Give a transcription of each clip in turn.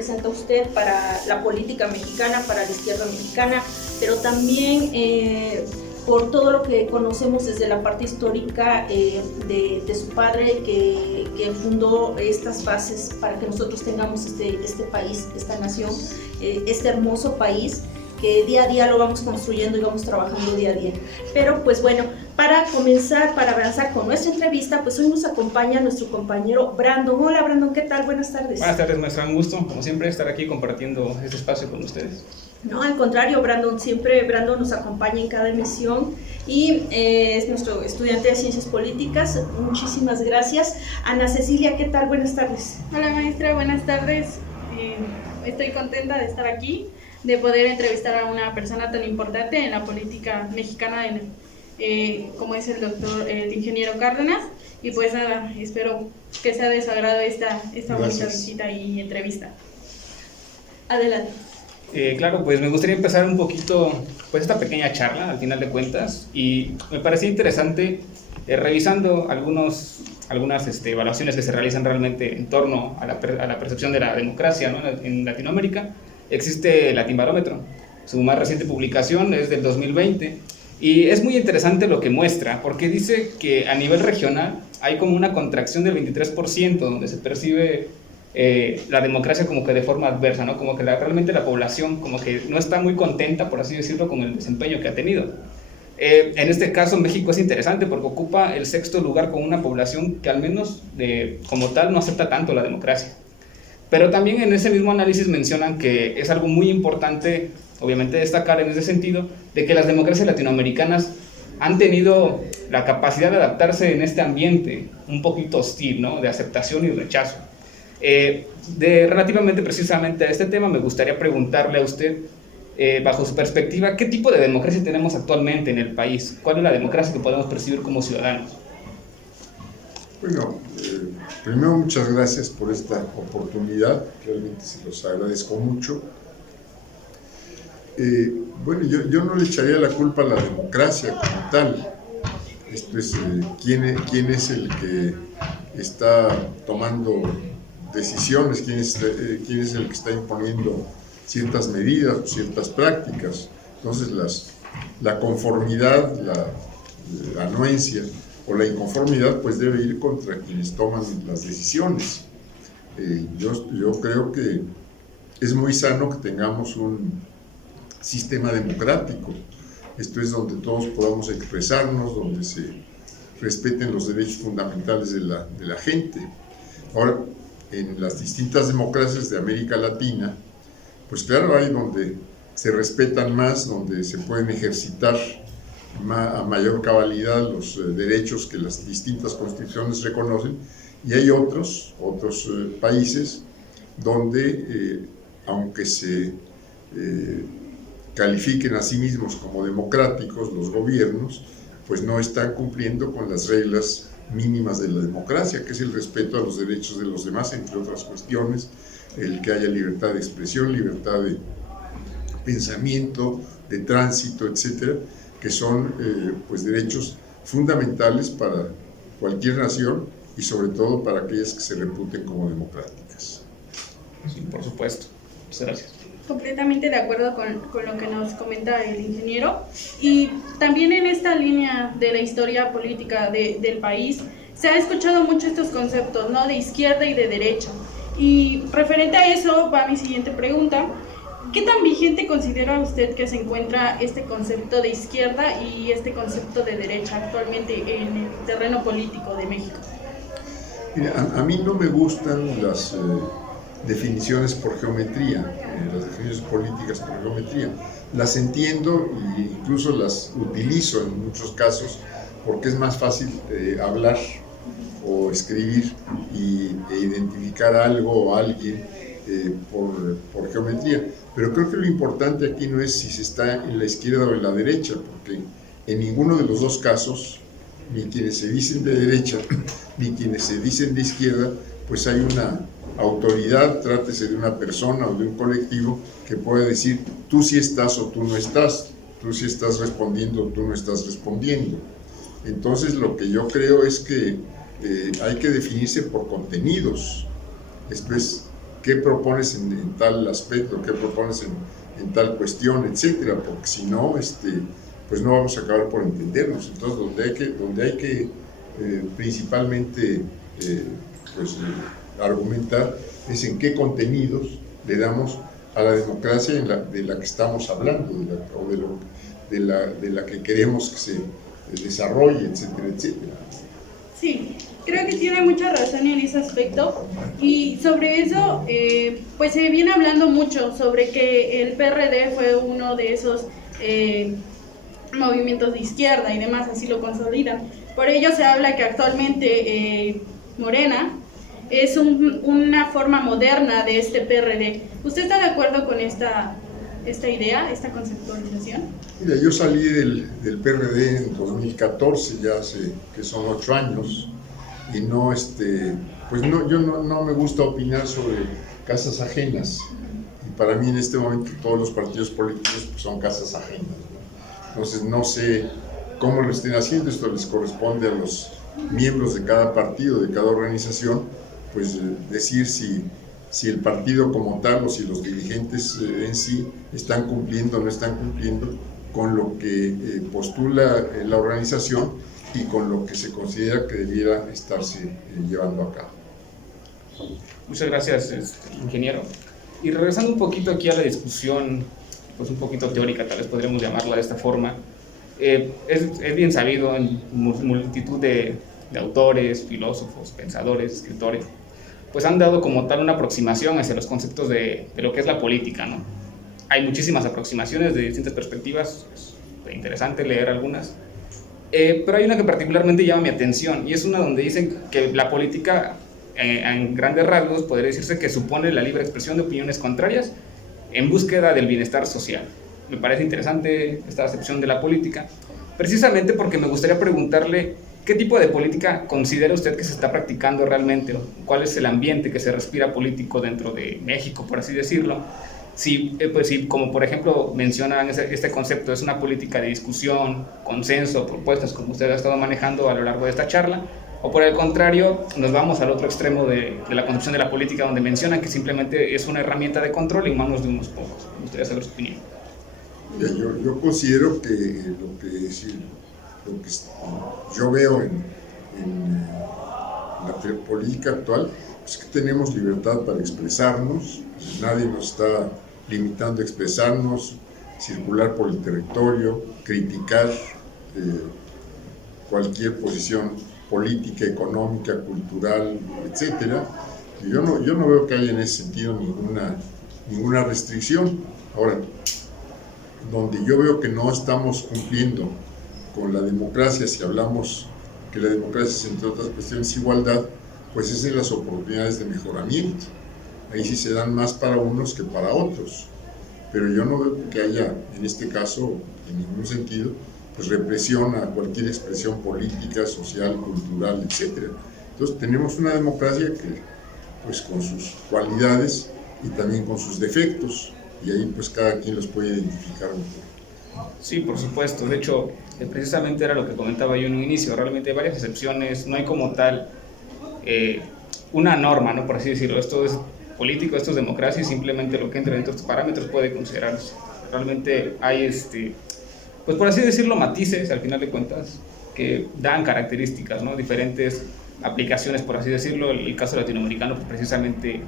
representa usted para la política mexicana, para la izquierda mexicana, pero también por todo lo que conocemos desde la parte histórica de su padre que fundó estas bases para que nosotros tengamos este país, esta nación, este hermoso país que día a día lo vamos construyendo y vamos trabajando día a día. Pero pues bueno, para comenzar, para avanzar con nuestra entrevista, pues hoy nos acompaña nuestro compañero Brandon. Hola Brandon, ¿qué tal? Buenas tardes. Buenas tardes, maestra, un gusto, como siempre, estar aquí compartiendo este espacio con ustedes. No, al contrario, Brandon, siempre Brandon nos acompaña en cada emisión y es nuestro estudiante de Ciencias Políticas. Muchísimas gracias. Ana Cecilia, ¿qué tal? Buenas tardes. Hola maestra, buenas tardes. Estoy contenta de estar aquí, de poder entrevistar a una persona tan importante en la política mexicana, como es el ingeniero Cárdenas. Y pues nada, espero que sea de su agrado esta bonita visita y entrevista. Adelante. Claro, pues me gustaría empezar un poquito, pues esta pequeña charla, al final de cuentas, y me parecía interesante, revisando algunas evaluaciones que se realizan realmente en torno a la percepción de la democracia, ¿no? En Latinoamérica. Existe el Latinbarómetro, su más reciente publicación es del 2020, y es muy interesante lo que muestra, porque dice que a nivel regional hay como una contracción del 23%, donde se percibe la democracia como que de forma adversa, ¿no? Como que realmente la población como que no está muy contenta, por así decirlo, con el desempeño que ha tenido. En este caso México es interesante porque ocupa el 6º lugar con una población que al menos como tal no acepta tanto la democracia. Pero también en ese mismo análisis mencionan que es algo muy importante, obviamente, destacar en ese sentido, de que las democracias latinoamericanas han tenido la capacidad de adaptarse en este ambiente un poquito hostil, ¿no? De aceptación y rechazo. Relativamente precisamente a este tema, me gustaría preguntarle a usted, bajo su perspectiva, ¿qué tipo de democracia tenemos actualmente en el país? ¿Cuál es la democracia que podemos percibir como ciudadanos? Bueno, primero muchas gracias por esta oportunidad, realmente se los agradezco mucho. Bueno, yo no le echaría la culpa a la democracia como tal. Esto es quién es el que está tomando decisiones, quién es el que está imponiendo ciertas medidas o ciertas prácticas. Entonces la conformidad, la anuencia o la inconformidad pues debe ir contra quienes toman las decisiones. Yo creo que es muy sano que tengamos un sistema democrático. Esto es donde todos podamos expresarnos, donde se respeten los derechos fundamentales de la gente. Ahora, en las distintas democracias de América Latina, pues claro, hay donde se respetan más, donde se pueden ejercitar a mayor cabalidad los derechos que las distintas constituciones reconocen, y hay otros países donde, aunque se califiquen a sí mismos como democráticos, los gobiernos, pues no están cumpliendo con las reglas mínimas de la democracia, que es el respeto a los derechos de los demás, entre otras cuestiones, el que haya libertad de expresión, libertad de pensamiento, de tránsito, etcétera, que son pues derechos fundamentales para cualquier nación y sobre todo para aquellas que se reputen como democráticas. Sí, por supuesto. Muchas gracias. Completamente de acuerdo con lo que nos comenta el ingeniero, y también en esta línea de la historia política del país se ha escuchado mucho estos conceptos, ¿no? De izquierda y de derecha, y referente a eso va mi siguiente pregunta: ¿qué tan vigente considera usted que se encuentra este concepto de izquierda y este concepto de derecha actualmente en el terreno político de México? Mira, a mí no me gustan las definiciones por geometría, las definiciones políticas por geometría. Las entiendo e incluso las utilizo en muchos casos porque es más fácil hablar o escribir e identificar algo o alguien por geometría. Pero creo que lo importante aquí no es si se está en la izquierda o en la derecha, porque en ninguno de los dos casos, ni quienes se dicen de derecha ni quienes se dicen de izquierda, pues hay una autoridad, trátese de una persona o de un colectivo, que puede decir tú sí estás o tú no estás, tú sí estás respondiendo o tú no estás respondiendo. Entonces lo que yo creo es que hay que definirse por contenidos. Esto es, qué propones en tal aspecto, qué propones en tal cuestión, etcétera, porque si no, pues no vamos a acabar por entendernos. Entonces, donde hay que principalmente pues, argumentar es en qué contenidos le damos a la democracia de la que estamos hablando, de la que queremos que se desarrolle, etcétera, etcétera. Sí, creo que tiene mucha razón en ese aspecto, y sobre eso pues se viene hablando mucho sobre que el PRD fue uno de esos movimientos de izquierda y demás, así lo consolidan. Por ello se habla que actualmente Morena es una forma moderna de este PRD. ¿Usted está de acuerdo con esta idea, esta conceptualización? Mira, yo salí del PRD en 2014, ya hace que son 8 años, y no, pues no, yo no me gusta opinar sobre casas ajenas, y para mí en este momento todos los partidos políticos pues, son casas ajenas, ¿no? Entonces no sé cómo lo estén haciendo, esto les corresponde a los miembros de cada partido, de cada organización, pues decir si el partido como tal o si los dirigentes en sí están cumpliendo o no están cumpliendo con lo que postula la organización y con lo que se considera que debiera estarse llevando a cabo. Muchas gracias, ingeniero. Y regresando un poquito aquí a la discusión, pues un poquito teórica, tal vez podríamos llamarla de esta forma, es bien sabido en multitud de autores, filósofos, pensadores, escritores, pues han dado como tal una aproximación hacia los conceptos de lo que es la política, ¿no? Hay muchísimas aproximaciones de distintas perspectivas, es interesante leer algunas, pero hay una que particularmente llama mi atención, y es una donde dicen que la política, en grandes rasgos, podría decirse que supone la libre expresión de opiniones contrarias en búsqueda del bienestar social. Me parece interesante esta acepción de la política, precisamente porque me gustaría preguntarle ¿qué tipo de política considera usted que se está practicando realmente? ¿Cuál es el ambiente que se respira político dentro de México, por así decirlo? Si, como por ejemplo mencionan este concepto, es una política de discusión, consenso, propuestas, como usted ha estado manejando a lo largo de esta charla, o por el contrario, nos vamos al otro extremo de la concepción de la política, donde mencionan que simplemente es una herramienta de control en manos de unos pocos. Me gustaría saber su opinión. Yo considero que lo que yo veo en la política actual es que tenemos libertad para expresarnos, nadie nos está limitando a expresarnos, circular por el territorio, criticar cualquier posición política, económica, cultural, etcétera. Yo no veo que haya en ese sentido ninguna restricción. Ahora, donde yo veo que no estamos cumpliendo con la democracia, si hablamos que la democracia es, entre otras cuestiones, igualdad, pues es en las oportunidades de mejoramiento. Ahí sí se dan más para unos que para otros. Pero yo no veo que haya, en este caso, en ningún sentido, pues represión a cualquier expresión política, social, cultural, etc. Entonces tenemos una democracia que, pues con sus cualidades y también con sus defectos, y ahí pues cada quien los puede identificar un poco. Sí, por supuesto. De hecho, precisamente era lo que comentaba yo en un inicio. Realmente hay varias excepciones, no hay como tal una norma, ¿no? Por así decirlo. Esto es político, esto es democracia, y simplemente lo que entre dentro de estos parámetros puede considerarse. Realmente hay, pues por así decirlo, matices, al final de cuentas, que dan características, ¿no? Diferentes aplicaciones, por así decirlo. El caso latinoamericano pues, precisamente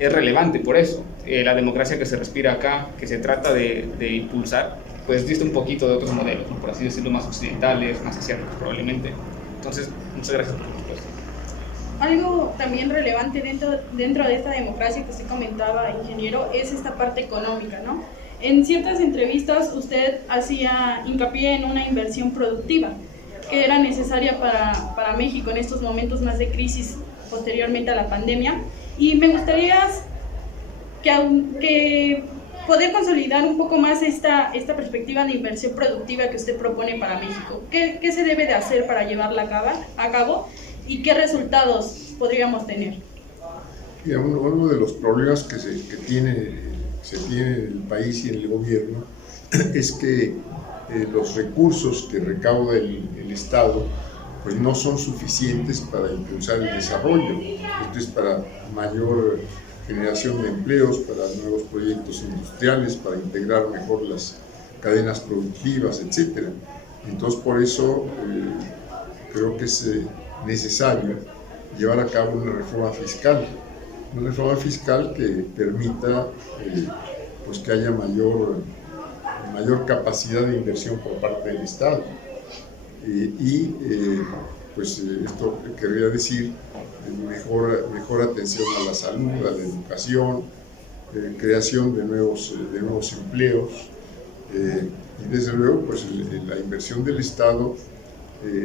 es relevante por eso. La democracia que se respira acá, que se trata de impulsar, pues dista un poquito de otros modelos, ¿no? Por así decirlo, más occidentales, más asiáticos probablemente. Entonces, muchas gracias por tu respuesta. Algo también relevante dentro de esta democracia que usted comentaba, ingeniero, es esta parte económica, ¿no? En ciertas entrevistas usted hacía hincapié en una inversión productiva que era necesaria para México en estos momentos más de crisis posteriormente a la pandemia, y me gustaría que poder consolidar un poco más esta perspectiva de inversión productiva que usted propone para México. ¿Qué se debe de hacer para llevarla a cabo y qué resultados podríamos tener? Mira, uno de los problemas que se tiene en el país y en el gobierno es que los recursos que recauda el Estado pues no son suficientes para impulsar el desarrollo. Esto es para mayor generación de empleos, para nuevos proyectos industriales, para integrar mejor las cadenas productivas, etc. Entonces, por eso creo que es necesario llevar a cabo una reforma fiscal que permita pues que haya mayor capacidad de inversión por parte del Estado. Esto querría decir mejor atención a la salud, a la educación, creación de nuevos empleos, y desde luego pues la inversión del Estado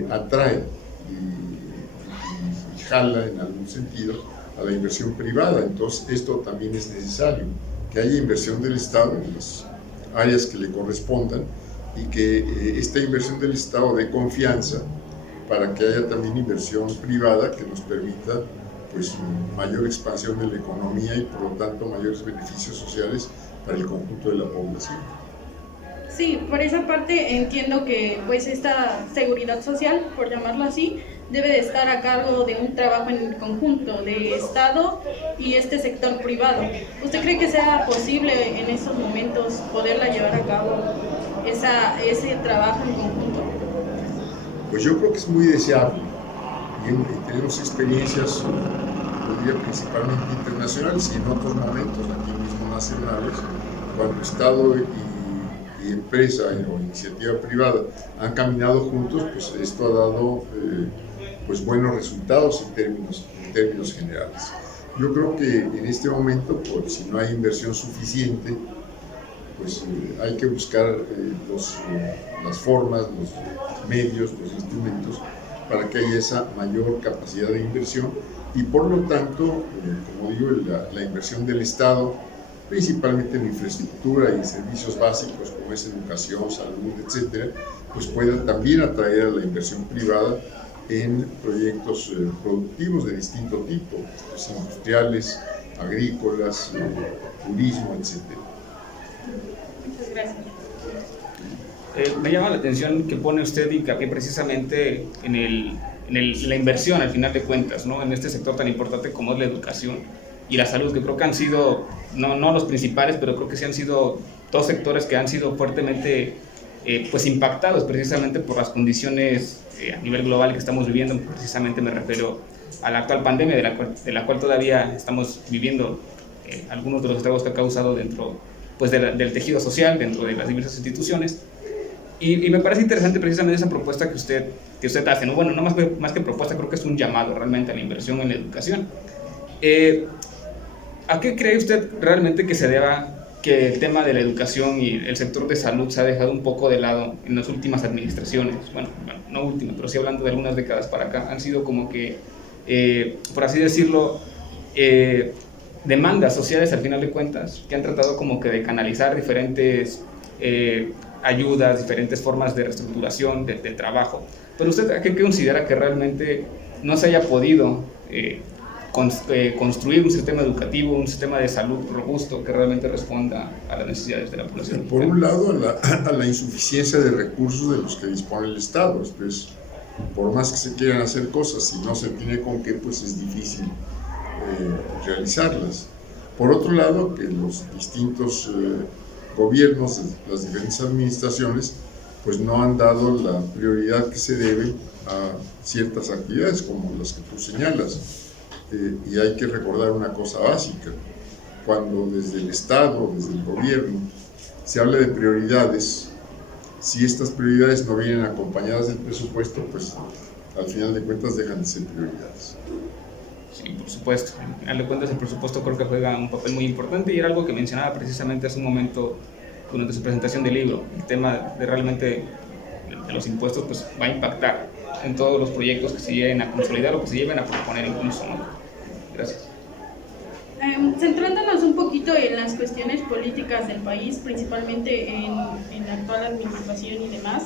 atrae y jala en algún sentido a la inversión privada. Entonces esto también es necesario, que haya inversión del Estado en las áreas que le correspondan, y que esta inversión del Estado dé confianza para que haya también inversión privada que nos permita pues mayor expansión de la economía y por lo tanto mayores beneficios sociales para el conjunto de la población. Sí, por esa parte entiendo que pues esta seguridad social, por llamarlo así, debe de estar a cargo de un trabajo en conjunto de Estado y este sector privado. ¿Usted cree que sea posible en estos momentos poderla llevar a cabo ese trabajo en conjunto? Pues yo creo que es muy deseable y tenemos experiencias, yo diría principalmente internacionales y en otros momentos aquí mismo nacionales, cuando Estado y empresa o iniciativa privada han caminado juntos, pues esto ha dado pues buenos resultados en términos generales. Yo creo que en este momento, pues, si no hay inversión suficiente, pues hay que buscar las formas, los medios, los instrumentos para que haya esa mayor capacidad de inversión y por lo tanto, como digo, la inversión del Estado, principalmente en infraestructura y servicios básicos como es educación, salud, etcétera, pues pueda también atraer a la inversión privada en proyectos productivos de distinto tipo, pues, industriales, agrícolas, turismo, etcétera. Muchas gracias. Me llama la atención que pone usted hincapié precisamente en la inversión al final de cuentas, ¿no? En este sector tan importante como es la educación y la salud, que creo que han sido, no los principales, pero creo que sí han sido dos sectores que han sido fuertemente pues impactados precisamente por las condiciones a nivel global que estamos viviendo. Precisamente me refiero a la actual pandemia de la cual todavía estamos viviendo algunos de los estragos que ha causado dentro pues del tejido social, dentro de las diversas instituciones. Y me parece interesante precisamente esa propuesta que usted hace, ¿no? Bueno, no más que propuesta, creo que es un llamado realmente a la inversión en la educación. ¿A qué cree usted realmente que se deba que el tema de la educación y el sector de salud se ha dejado un poco de lado en las últimas administraciones? Bueno, no últimas, pero sí hablando de algunas décadas para acá, han sido como que, por así decirlo, demandas sociales al final de cuentas, que han tratado como que de canalizar diferentes ayudas, diferentes formas de reestructuración del trabajo. Pero usted, ¿a qué considera que realmente no se haya podido construir un sistema educativo, un sistema de salud robusto que realmente responda a las necesidades de la población? Por un lado, a la insuficiencia de recursos de los que dispone el Estado. Pues, por más que se quieran hacer cosas, si no se tiene con qué, pues es difícil realizarlas. Por otro lado, que los distintos gobiernos, las diferentes administraciones, pues no han dado la prioridad que se debe a ciertas actividades como las que tú señalas. Y hay que recordar una cosa básica: cuando desde el Estado, desde el gobierno, se habla de prioridades, si estas prioridades no vienen acompañadas del presupuesto, pues al final de cuentas dejan de ser prioridades. Sí, por supuesto. Al final de cuentas el presupuesto creo que juega un papel muy importante y era algo que mencionaba precisamente hace un momento durante su presentación del libro. El tema de realmente de los impuestos pues va a impactar en todos los proyectos que se lleguen a consolidar o que se lleven a proponer incluso, ¿no? Gracias. Centrándonos un poquito en las cuestiones políticas del país, principalmente en la actual administración y demás,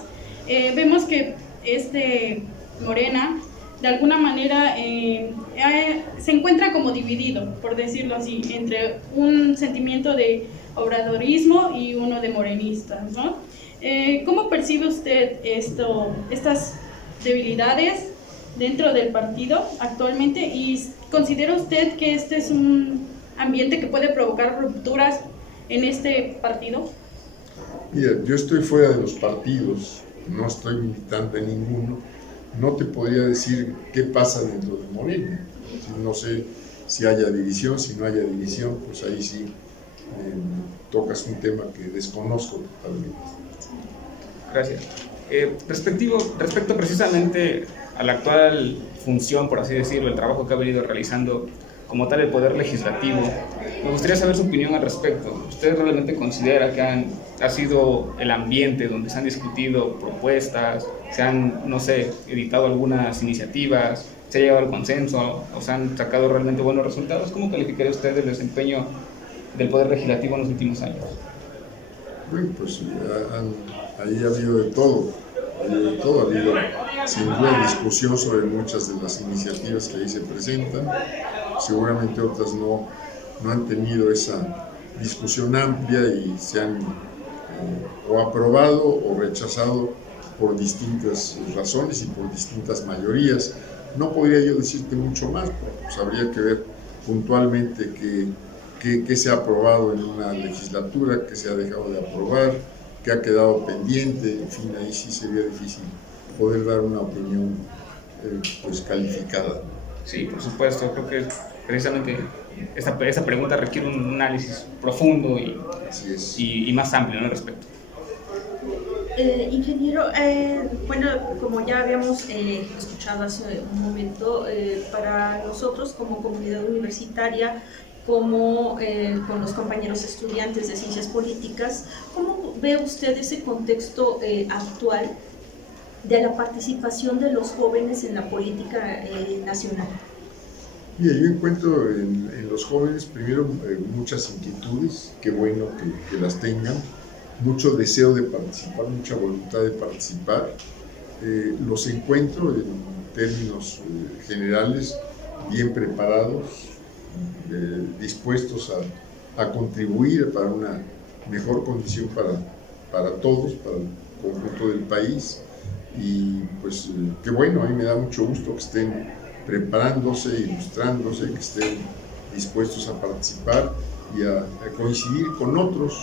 vemos que Morena, de alguna manera, se encuentra como dividido, por decirlo así, entre un sentimiento de obradorismo y uno de morenistas, ¿no? ¿Cómo percibe usted estas debilidades dentro del partido actualmente y considera usted que este es un ambiente que puede provocar rupturas en este partido? Mira, yo estoy fuera de los partidos, no estoy militante en ninguno, no te podría decir qué pasa dentro de Morena. No sé si haya división, si no haya división, pues ahí sí tocas un tema que desconozco totalmente. Gracias. Respecto precisamente a la actual función, por así decirlo, el trabajo que ha venido realizando como tal el Poder Legislativo, me gustaría saber su opinión al respecto. ¿Usted realmente considera que ha sido el ambiente donde se han discutido propuestas, se han, no sé, editado algunas iniciativas, se ha llegado al consenso o se han sacado realmente buenos resultados? ¿Cómo calificaría usted el desempeño del Poder Legislativo en los últimos años? Bueno, pues ahí ha habido de todo. Ha habido sin duda discusión sobre muchas de las iniciativas que ahí se presentan. Seguramente otras no han tenido esa discusión amplia y se han o aprobado o rechazado por distintas razones y por distintas mayorías. No podría yo decirte mucho más, pues habría que ver puntualmente qué se ha aprobado en una legislatura, qué se ha dejado de aprobar, qué ha quedado pendiente. En fin, ahí sí sería difícil poder dar una opinión pues calificada. Sí, por supuesto, creo que precisamente esta pregunta requiere un análisis profundo y más amplio, ¿no?, al respecto. Ingeniero, bueno, como ya habíamos escuchado hace un momento, para nosotros como comunidad universitaria, como con los compañeros estudiantes de Ciencias Políticas, ¿cómo ve usted ese contexto actual de la participación de los jóvenes en la política nacional? Mira, yo encuentro en los jóvenes primero muchas inquietudes, qué bueno que las tengan, mucho deseo de participar, mucha voluntad de participar. Los encuentro en términos generales bien preparados, dispuestos a contribuir para una mejor condición para todos, para el conjunto del país. Y pues qué bueno, a mí me da mucho gusto que estén preparándose, ilustrándose, que estén dispuestos a participar y a coincidir con otros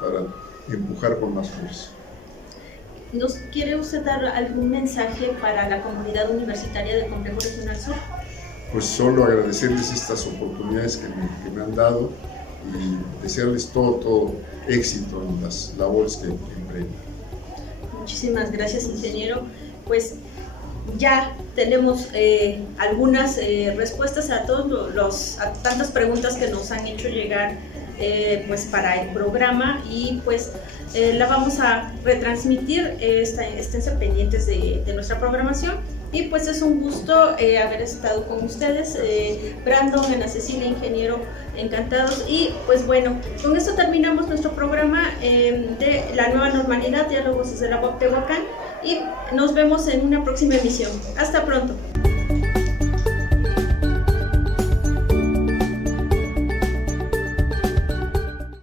para empujar con más fuerza. ¿Nos quiere usted dar algún mensaje para la comunidad universitaria del Complejo Regional Sur? Pues solo agradecerles estas oportunidades que me han dado y desearles todo éxito en las labores que emprendan. Muchísimas gracias, ingeniero. Pues ya tenemos algunas respuestas a a tantas preguntas que nos han hecho llegar pues para el programa, y pues la vamos a retransmitir. Esténse pendientes de nuestra programación, y pues es un gusto haber estado con ustedes. Brandon, Ana Cecilia, ingeniero, encantados. Y pues bueno, con esto terminamos nuestro programa de la nueva normalidad, diálogos desde la UAP Tehuacán, y nos vemos en una próxima emisión. Hasta pronto.